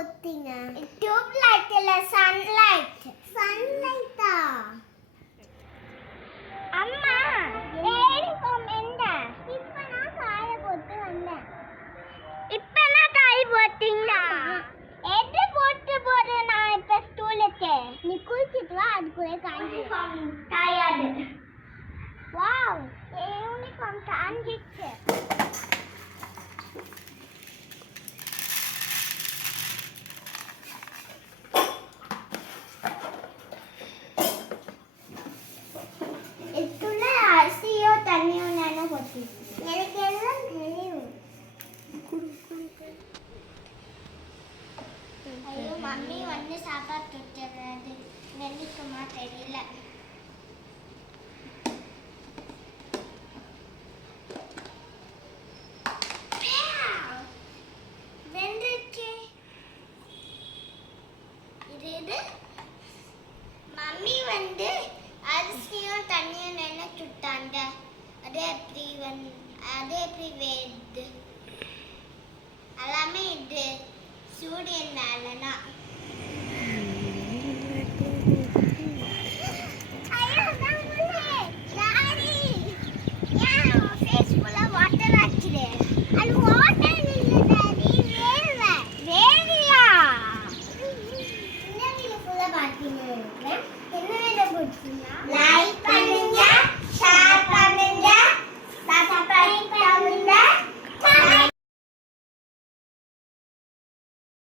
பொத்திங்க? Tube light இல்ல, sunlight. சன்லைட்டா? அம்மா uniform எங்க? இப்ப நான் காய போட்டு வந்தேன். இப்ப நான் காய போட்டீங்களா? எது போட்டு போற நான் இப்ப ஸ்கூலுக்கு? நீ குளிச்சிட்டு வா, அதுக்குள்ளே காஞ்சிடும். காயாது. Wow, uniform காஞ்சிச்சு. இதுக்குள்ள அரிசியோ தண்ணியோ நானோ போட்டு. எனக்கு எல்லாம் தெரியும். ஐயோ, மம்மி வந்து சாப்பாடு கொடுத்துறது நெல்லிக்குமா தெரியல. வெந்துச்சு. இது மம்மி வந்து அரிசியும் தண்ணியும் நினைச்சுட்டாங்க. அது எப்படி வேது எல்லாமே இது சூரியன் மேலனா